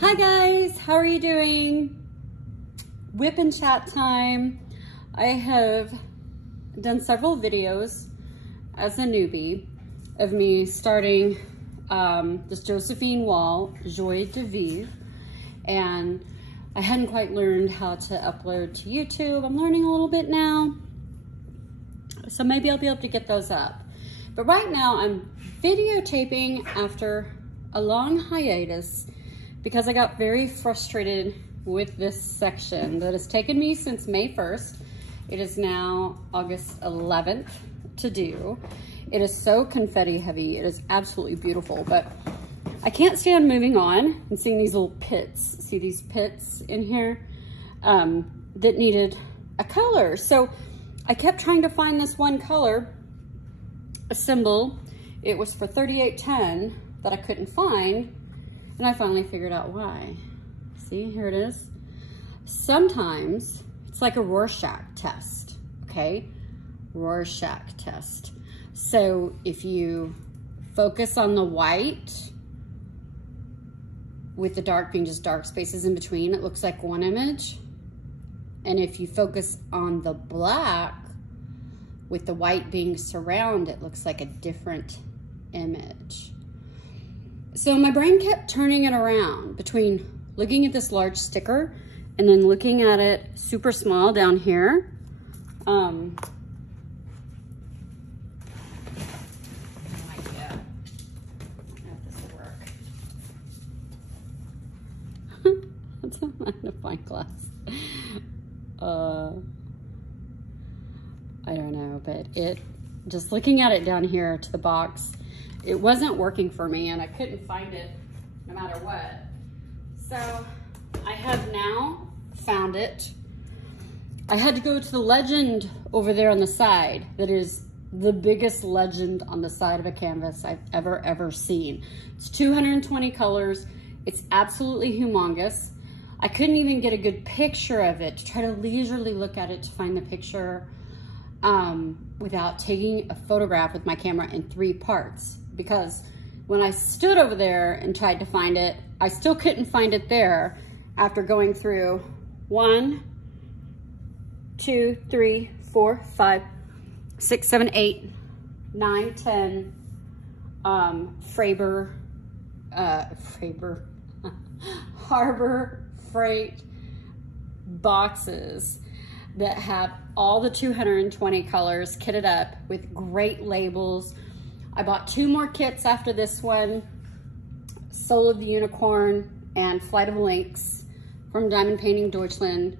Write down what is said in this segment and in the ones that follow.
Hi guys, how are you doing? Whip and chat time. I have done several videos as a newbie of me starting this Josephine wall, Joie de Vivre, and I hadn't quite learned how to upload to YouTube. I'm learning a little bit now, so maybe I'll be able to get those up. But right now I'm videotaping after a long hiatus because I got very frustrated with this section that has taken me since May 1st. It is now August 11th to do. It is so confetti heavy. It is absolutely beautiful, but I can't stand moving on and seeing these little pits. See these pits in here that needed a color. So I kept trying to find this one color, a symbol. It was for 3810 that I couldn't find. And I finally figured out why. See, here it is. Sometimes it's like a Rorschach test, okay? Rorschach test. So if you focus on the white with the dark being just dark spaces in between, it looks like one image. And if you focus on the black with the white being surround, it looks like a different image. So my brain kept turning it around between looking at this large sticker and then looking at it super small down here. No idea if this will work. That's a magnifying glass. I don't know, but just looking at it down here to the box, it wasn't working for me and I couldn't find it no matter what. So I have now found it. I had to go to the legend over there on the side. That is the biggest legend on the side of a canvas I've ever seen. It's 220 colors. It's absolutely humongous. I couldn't even get a good picture of it to try to leisurely look at it to find the picture without taking a photograph with my camera in 3 parts. Because when I stood over there and tried to find it, I still couldn't find it there after going through 1, 2, 3, 4, 5, 6, 7, 8, 9, 10 Harbor Freight boxes that have all the 220 colors kitted up with great labels. I bought 2 more kits after this one, Soul of the Unicorn and Flight of the Lynx from Diamond Painting Deutschland,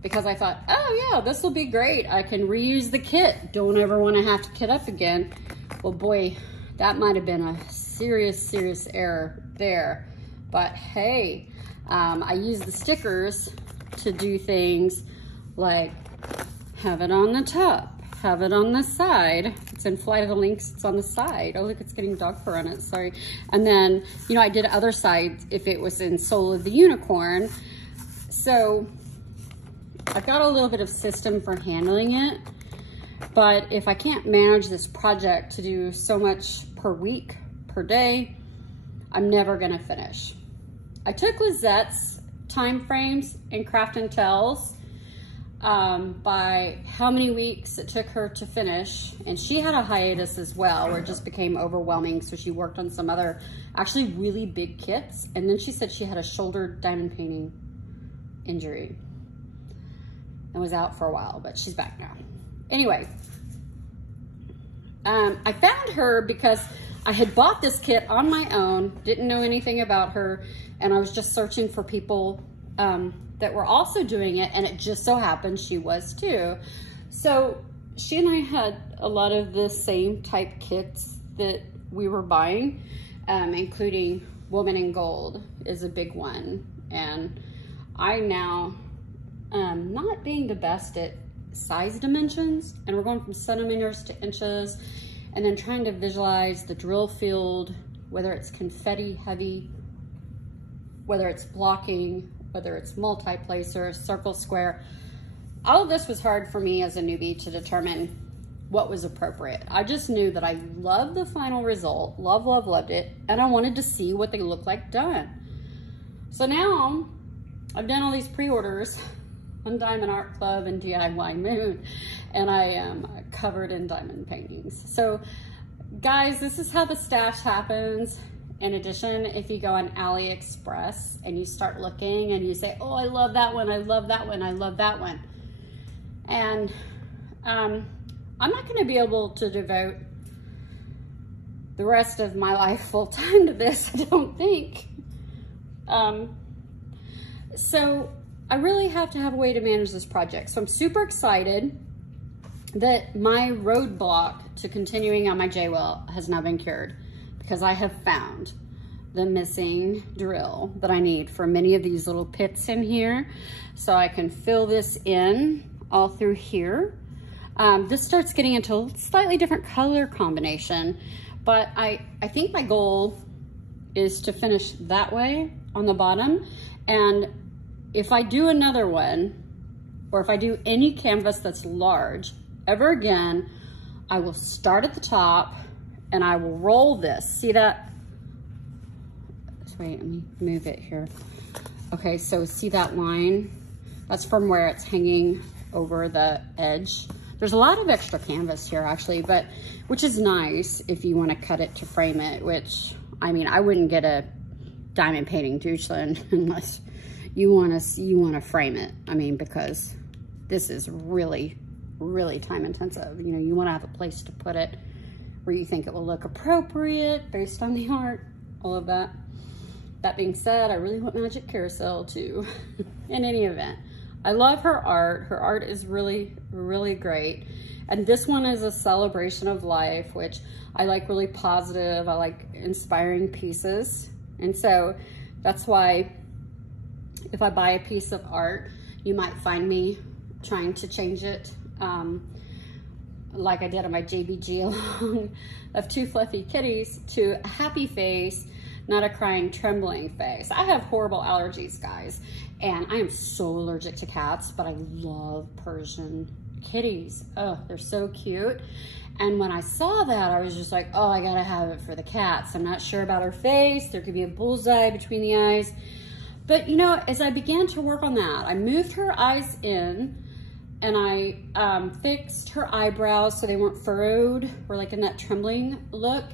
because I thought, oh yeah, this will be great. I can reuse the kit. Don't ever want to have to kit up again. Well, boy, that might have been a serious error there. But hey, I used the stickers to do things like have it on the top, have it on the side. It's in Flight of the Lynx, it's on the side. Oh look, it's getting dog fur on it, sorry. And then, you know, I did other sides if it was in Soul of the Unicorn. So I've got a little bit of system for handling it, but if I can't manage this project to do so much per week, per day, I'm never gonna finish. I took Lizette's time frames in Craft and Tells by how many weeks it took her to finish, and she had a hiatus as well where it just became overwhelming, so she worked on some other actually really big kits, and then she said she had a shoulder diamond painting injury and was out for a while, but she's back now. Anyway, I found her because I had bought this kit on my own, didn't know anything about her, and I was just searching for people that were also doing it, and it just so happened she was too. So she and I had a lot of the same type kits that we were buying, including Woman in Gold is a big one. And I now, not being the best at size dimensions, and we're going from centimeters to inches, and then trying to visualize the drill field, whether it's confetti heavy, whether it's blocking, whether it's multi-placer, circle, square. All of this was hard for me as a newbie to determine what was appropriate. I just knew that I loved the final result, loved it, and I wanted to see what they look like done. So now I've done all these pre-orders on Diamond Art Club and DIY Moon, and I am covered in diamond paintings. So guys, this is how the stash happens. In addition, if you go on AliExpress and you start looking and you say, oh, I love that one, I love that one, I love that one. And I'm not gonna be able to devote the rest of my life full time to this, I don't think. So I really have to have a way to manage this project. So I'm super excited that my roadblock to continuing on my Joie has now been cured, because I have found the missing drill that I need for many of these little pits in here. So I can fill this in all through here. This starts getting into a slightly different color combination, but I think my goal is to finish that way on the bottom. And if I do another one, or if I do any canvas that's large ever again, I will start at the top and I will roll this. See that? Wait, let me move it here. Okay, so see that line? That's from where it's hanging over the edge. There's a lot of extra canvas here actually, but which is nice if you want to cut it to frame it, which, I mean, I wouldn't get a diamond painting Deutschland unless you want to frame it. I mean, because this is really, really time intensive. You know, you want to have a place to put it where you think it will look appropriate based on the art, all of that. That being said, I really want Magic Carousel too. In any event, I love her art. Her art is really, really great. And this one is a celebration of life, which I like really positive. I like inspiring pieces. And so that's why if I buy a piece of art, you might find me trying to change it, like I did on my JBG along of two fluffy kitties to a happy face, not a crying, trembling face. I have horrible allergies, guys, and I am so allergic to cats, but I love Persian kitties. Oh, they're so cute. And when I saw that, I was just like, oh, I gotta have it for the cats. I'm not sure about her face. There could be a bullseye between the eyes. But you know, as I began to work on that, I moved her eyes in and I fixed her eyebrows so they weren't furrowed or like in that trembling look.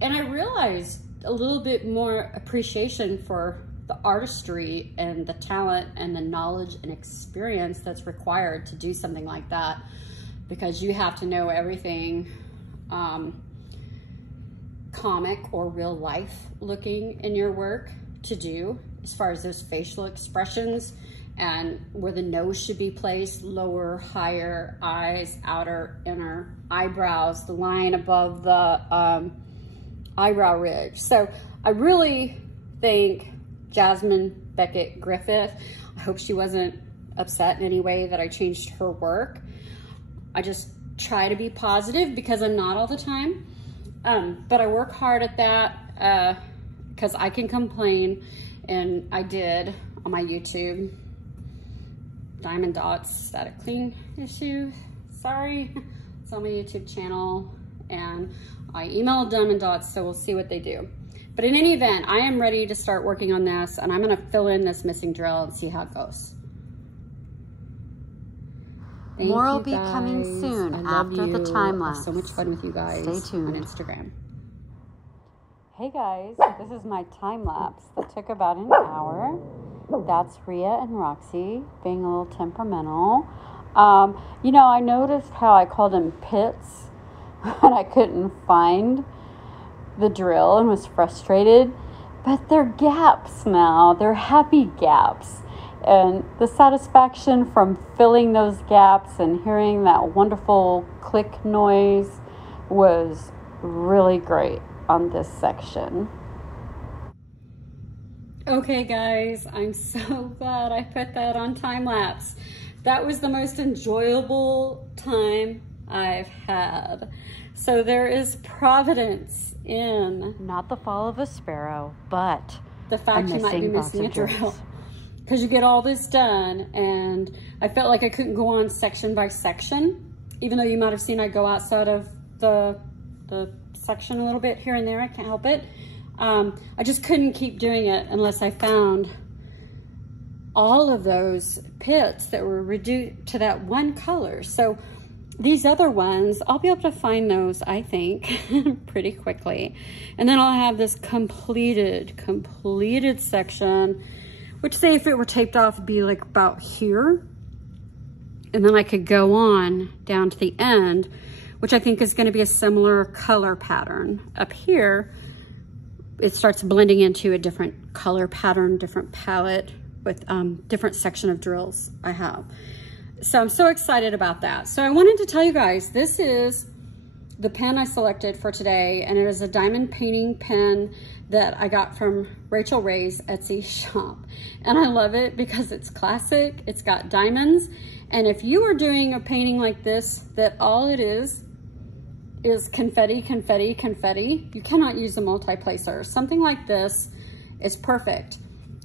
And I realized a little bit more appreciation for the artistry and the talent and the knowledge and experience that's required to do something like that, because you have to know everything comic or real life looking in your work to do, as far as those facial expressions and where the nose should be placed, lower, higher, eyes, outer, inner, eyebrows, the line above the eyebrow ridge. So I really thank Jasmine Beckett Griffith. I hope she wasn't upset in any way that I changed her work. I just try to be positive because I'm not all the time. But I work hard at that because I can complain, and I did on my YouTube. Diamond Dots Static Clean issue. Sorry, it's on my YouTube channel, and I emailed Diamond Dots, so we'll see what they do. But in any event, I am ready to start working on this, and I'm gonna fill in this missing drill and see how it goes. More will be coming soon after the time lapse. So much fun with you guys. Stay tuned on Instagram. Hey guys, this is my time lapse that took about an hour. That's Rhea and Roxy being a little temperamental. You know, I noticed how I called them pits and I couldn't find the drill and was frustrated, but they're gaps now. They're happy gaps. And the satisfaction from filling those gaps and hearing that wonderful click noise was really great on this section. Okay guys, I'm so glad I put that on time lapse. That was the most enjoyable time I've had. So there is providence in not the fall of a sparrow, but the fact you might be missing a drill. Because you get all this done, and I felt like I couldn't go on section by section, even though you might have seen I go outside of the section a little bit here and there. I can't help it. I just couldn't keep doing it unless I found all of those pits that were reduced to that one color. So these other ones, I'll be able to find those, I think, pretty quickly. And then I'll have this completed section, which, say if it were taped off, would be like about here. And then I could go on down to the end, which I think is going to be a similar color pattern. Up here, it starts blending into a different color pattern, different palette with different section of drills I have. So I'm so excited about that. So I wanted to tell you guys, this is the pen I selected for today, and it is a diamond painting pen that I got from Rachel Ray's Etsy shop. And I love it because it's classic, it's got diamonds, and if you are doing a painting like this, that all it is confetti, confetti, confetti, you cannot use a multi-placer. Something like this is perfect.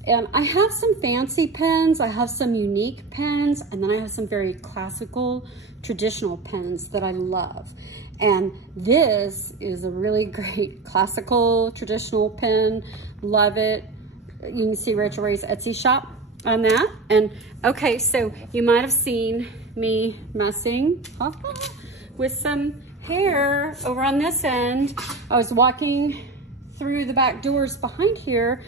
And I have some fancy pens, I have some unique pens, and then I have some very classical, traditional pens that I love. And this is a really great classical, traditional pen. Love it. You can see Rachel Ray's Etsy shop on that. And okay, so you might have seen me messing with some hair over on this end. I was walking through the back doors behind here,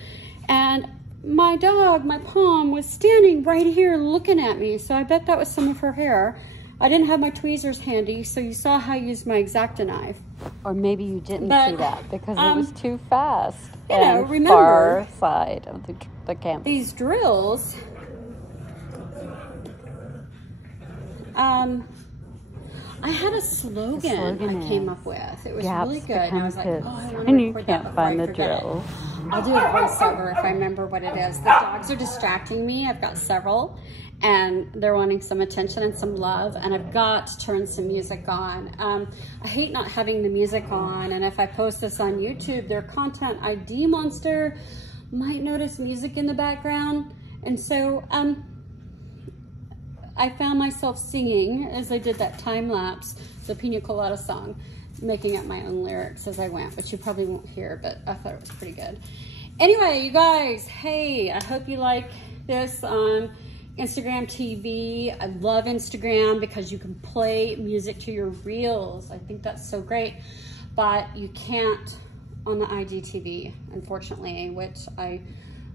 and my dog, my Pom, was standing right here looking at me. So I bet that was some of her hair. I didn't have my tweezers handy, so you saw how I used my X-Acto knife. Or maybe you didn't see that because it was too fast. You know, remember, far side of the canvas. These drills, I had a slogan I came up with. It was really good. And I was like, oh, I want to record that before I forget it. I'll do a voiceover if I remember what it is. The dogs are distracting me. I've got several, and they're wanting some attention and some love, and I've got to turn some music on. I hate not having the music on, and if I post this on YouTube, their content ID monster might notice music in the background. And so I found myself singing, as I did that time lapse, the Pina Colada song, making up my own lyrics as I went, which you probably won't hear, but I thought it was pretty good. Anyway, you guys, hey, I hope you like this on Instagram TV. I love Instagram because you can play music to your reels. I think that's so great, but you can't on the IGTV, unfortunately, which I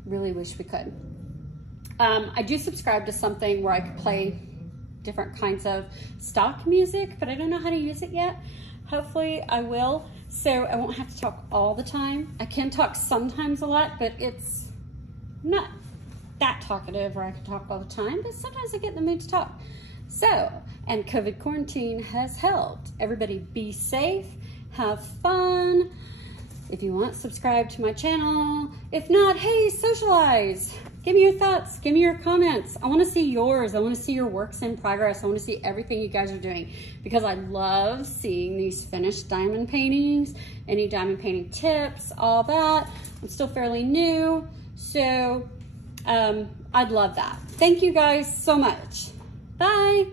really wish we could. I do subscribe to something where I could play different kinds of stock music, but I don't know how to use it yet. Hopefully I will, so I won't have to talk all the time. I can talk sometimes a lot, but it's not that talkative where I can talk all the time, but sometimes I get in the mood to talk. So, and COVID quarantine has helped. Everybody be safe, have fun. If you want, subscribe to my channel. If not, hey, socialize. Give me your thoughts, give me your comments. I wanna see yours. I wanna see your works in progress. I wanna see everything you guys are doing because I love seeing these finished diamond paintings, any diamond painting tips, all that. I'm still fairly new, so I'd love that. Thank you guys so much. Bye.